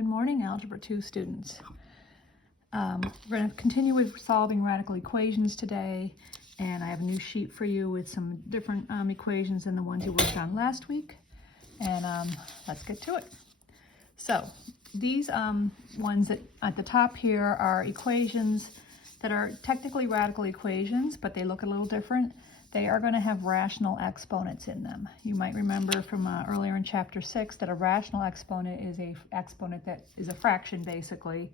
Good morning, Algebra 2 students. We're going to continue with solving radical equations today, and I have a new sheet for you with some different equations than the ones you worked on last week, and let's get to it. So these ones that at the top here are equations that are technically radical equations, but they look a little different. They are going to have rational exponents in them. You might remember from earlier in chapter 6 that a rational exponent is an exponent that is a fraction basically,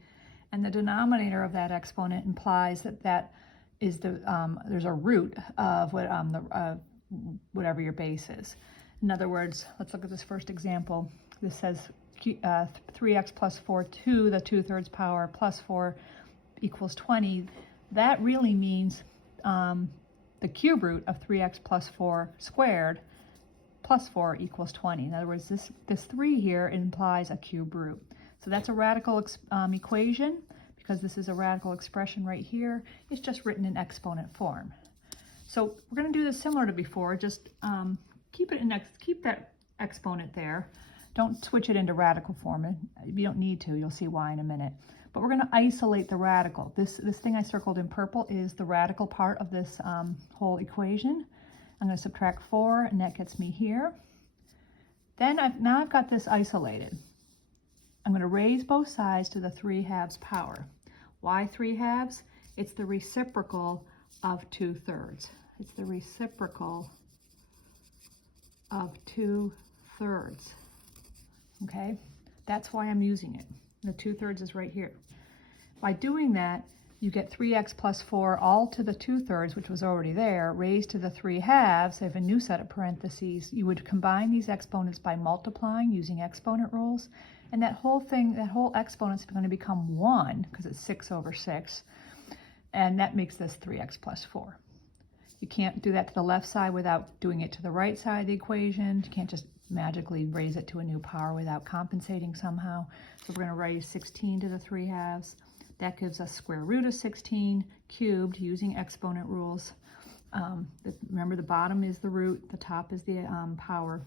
and the denominator of that exponent implies that that is the there's a root of what whatever your base is. In other words, let's look at this first example. This says 3x plus 4 to the 2/3 power plus 4 equals 20. That really means the cube root of 3x plus 4 squared plus 4 equals 20. In other words, this 3 here implies a cube root. So that's a radical equation. Because this is a radical expression right here, it's just written in exponent form. So we're going to do this similar to before, just keep that exponent there. Don't switch it into radical form. You don't need to, you'll see why in a minute. But we're going to isolate the radical. This thing I circled in purple is the radical part of this whole equation. I'm going to subtract 4, and that gets me here. Then now I've got this isolated. I'm going to raise both sides to the 3/2 power. Why 3/2? It's the reciprocal of 2/3. It's the reciprocal of 2/3. Okay, that's why I'm using it. The 2/3 is right here. By doing that, you get 3x plus 4 all to the 2/3, which was already there, raised to the 3/2. I have a new set of parentheses. You would combine these exponents by multiplying using exponent rules, and that whole exponent is going to become 1 because it's 6/6, and that makes this 3x plus 4. You can't do that to the left side without doing it to the right side of the equation. You can't just magically raise it to a new power without compensating somehow. So we're going to raise 16 to the 3/2. That gives us square root of 16 cubed using exponent rules. Remember, the bottom is the root, the top is the power.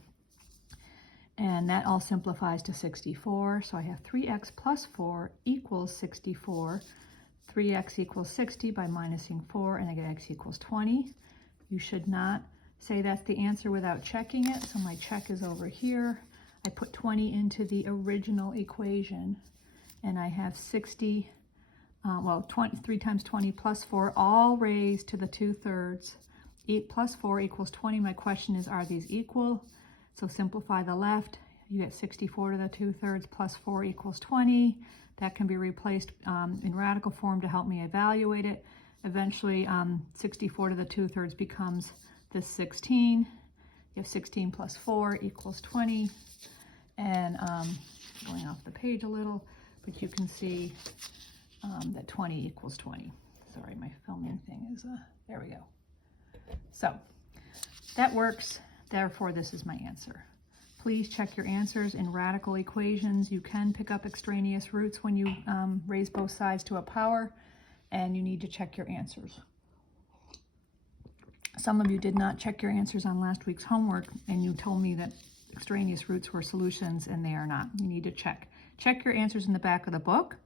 And that all simplifies to 64. So I have 3x plus 4 equals 64. 3x equals 60 by minusing 4, and I get x equals 20. You should not say that's the answer without checking it. So my check is over here. I put 20 into the original equation, and I have 60, 3 times 20 plus 4, all raised to the 2/3. 8 plus 4 equals 20. My question is, are these equal? So simplify the left. You get 64 to the 2/3 plus 4 equals 20. That can be replaced in radical form to help me evaluate it. Eventually, 64 to the 2/3 becomes this 16. You have 16 plus 4 equals 20. And going off the page a little, but you can see that 20 equals 20. Sorry, my filming thing is, there we go. So that works. Therefore, this is my answer. Please check your answers in radical equations. You can pick up extraneous roots when you raise both sides to a power, and you need to check your answers. Some of you did not check your answers on last week's homework, and you told me that extraneous roots were solutions, and they are not. You need to check. Check your answers in the back of the book,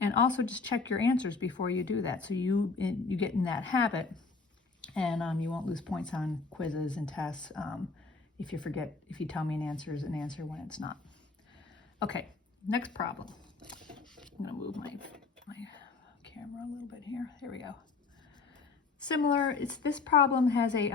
and also just check your answers before you do that, so you get in that habit, and you won't lose points on quizzes and tests if you tell me an answer is an answer when it's not. Okay, next problem. I'm going to move my camera a little bit here. There we go. Similar, this problem has a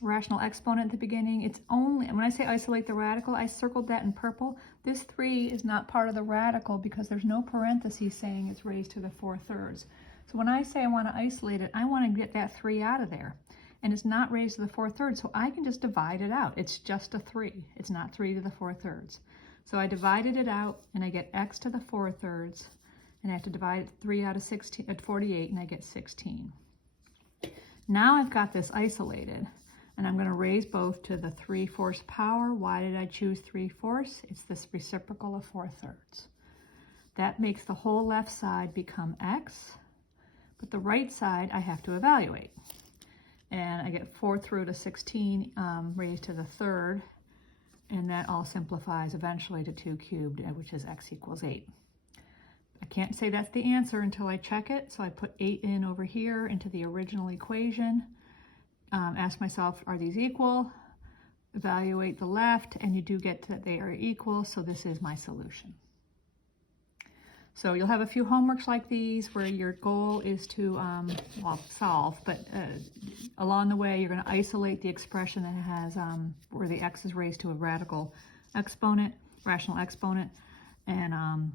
rational exponent at the beginning. It's only, when I say isolate the radical, I circled that in purple. This 3 is not part of the radical because there's no parentheses saying it's raised to the 4/3. So when I say I want to isolate it, I want to get that 3 out of there. And it's not raised to the 4/3, so I can just divide it out. It's just a 3. It's not 3 to the 4/3. So I divided it out, and I get x to the 4/3, and I have to divide 3 out of 16 at 48, and I get 16. Now I've got this isolated, and I'm going to raise both to the 3/4 power. Why did I choose 3/4? It's this reciprocal of 4/3. That makes the whole left side become x, but the right side I have to evaluate. And I get 4 through to 16 raised to the 3rd. and that all simplifies eventually to 2 cubed, which is x equals 8. I can't say that's the answer until I check it, so I put 8 in over here into the original equation. Ask myself, are these equal? Evaluate the left, and you do get that they are equal, so this is my solution. So you'll have a few homeworks like these where your goal is to, well, solve, but along the way you're going to isolate the expression that has, where the x is raised to a rational exponent, and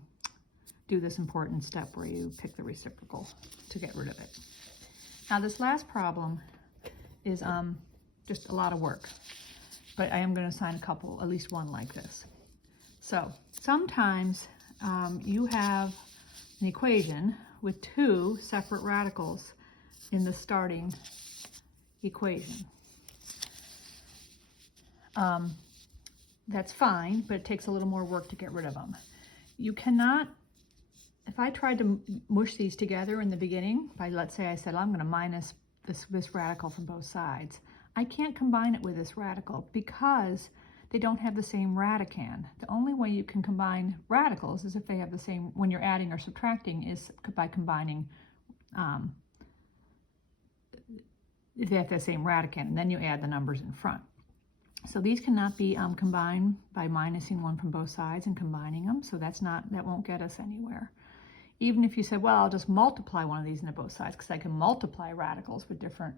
do this important step where you pick the reciprocal to get rid of it. Now this last problem is just a lot of work, but I am going to assign a couple, at least one like this. So sometimes you have an equation with 2 separate radicals in the starting equation. That's fine, but it takes a little more work to get rid of them. You cannot, if I tried to mush these together in the beginning, by let's say I said, I'm going to minus this radical from both sides, I can't combine it with this radical because they don't have the same radicand. The only way you can combine radicals is if they have the same, when you're adding or subtracting, is by combining, if they have the same radicand, and then you add the numbers in front. So these cannot be combined by minusing one from both sides and combining them, so that won't get us anywhere. Even if you said, well, I'll just multiply one of these into both sides because I can multiply radicals with different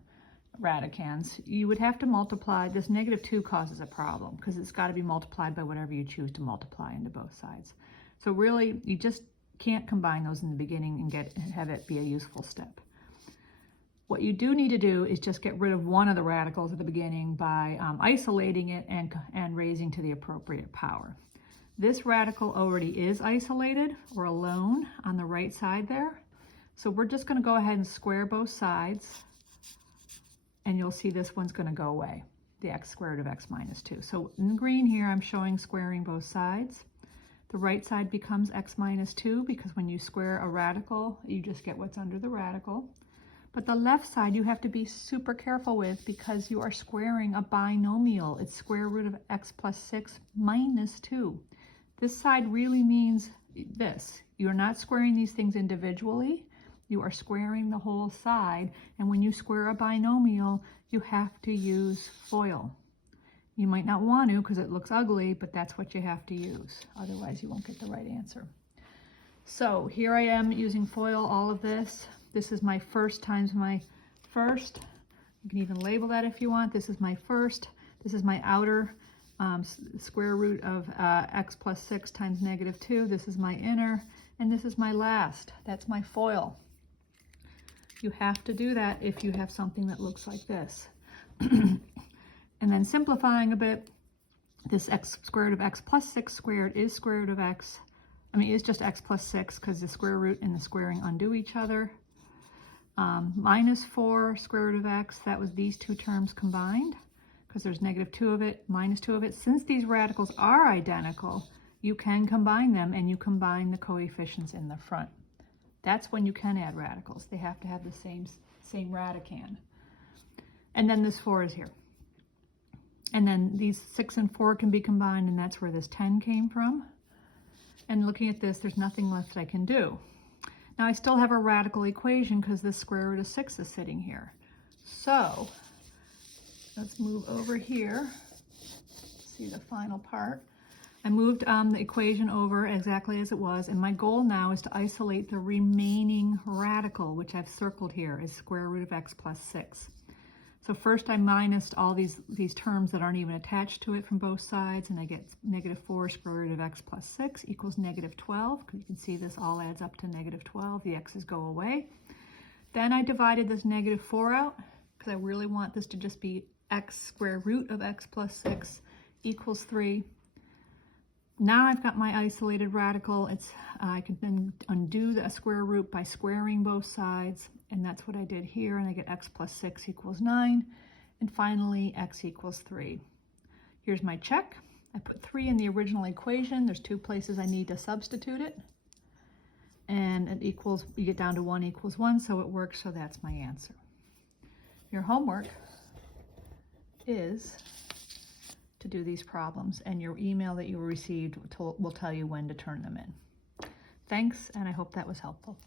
radicands, you would have to multiply. This -2 causes a problem because it's got to be multiplied by whatever you choose to multiply into both sides. So really, you just can't combine those in the beginning and have it be a useful step. What you do need to do is just get rid of one of the radicals at the beginning by isolating it and raising to the appropriate power. This radical already is isolated or alone on the right side there. So we're just going to go ahead and square both sides, and you'll see this one's going to go away, the x squared of x minus 2. So in green here, I'm showing squaring both sides. The right side becomes x minus 2 because when you square a radical, you just get what's under the radical. But the left side you have to be super careful with because you are squaring a binomial. It's square root of x plus 6 minus 2. This side really means this. You're not squaring these things individually. You are squaring the whole side, and when you square a binomial, you have to use FOIL. You might not want to because it looks ugly, but that's what you have to use. Otherwise, you won't get the right answer. So here I am using FOIL, all of this. This is my first times my first. You can even label that if you want. This is my first. This is my outer square root of x plus 6 times -2. This is my inner, and this is my last. That's my FOIL. You have to do that if you have something that looks like this. And then simplifying a bit, this x squared of x plus 6 squared is square root of x. It's just x plus 6 because the square root and the squaring undo each other. Minus 4 square root of x, that was these two terms combined because there's -2 of it, -2 of it. Since these radicals are identical, you can combine them, and you combine the coefficients in the front. That's when you can add radicals. They have to have the same radicand. And then this 4 is here. And then these 6 and 4 can be combined, and that's where this 10 came from. And looking at this, there's nothing left I can do. Now I still have a radical equation because this square root of 6 is sitting here. So let's move over here. See the final part. I moved the equation over exactly as it was, and my goal now is to isolate the remaining radical, which I've circled here as square root of x plus 6. So first I minused all these terms that aren't even attached to it from both sides, and I get -4 square root of x plus 6 equals -12. You can see this all adds up to -12. The x's go away. Then I divided this -4 out because I really want this to just be x square root of x plus 6 equals 3. Now I've got my isolated radical. I can then undo the square root by squaring both sides, and that's what I did here, and I get x plus 6 equals 9, and finally x equals 3. Here's my check. I put 3 in the original equation. There's 2 places I need to substitute it, and it equals, you get down to 1 equals 1, so it works, so that's my answer. Your homework is to do these problems, and your email that you received will tell you when to turn them in. Thanks, and I hope that was helpful.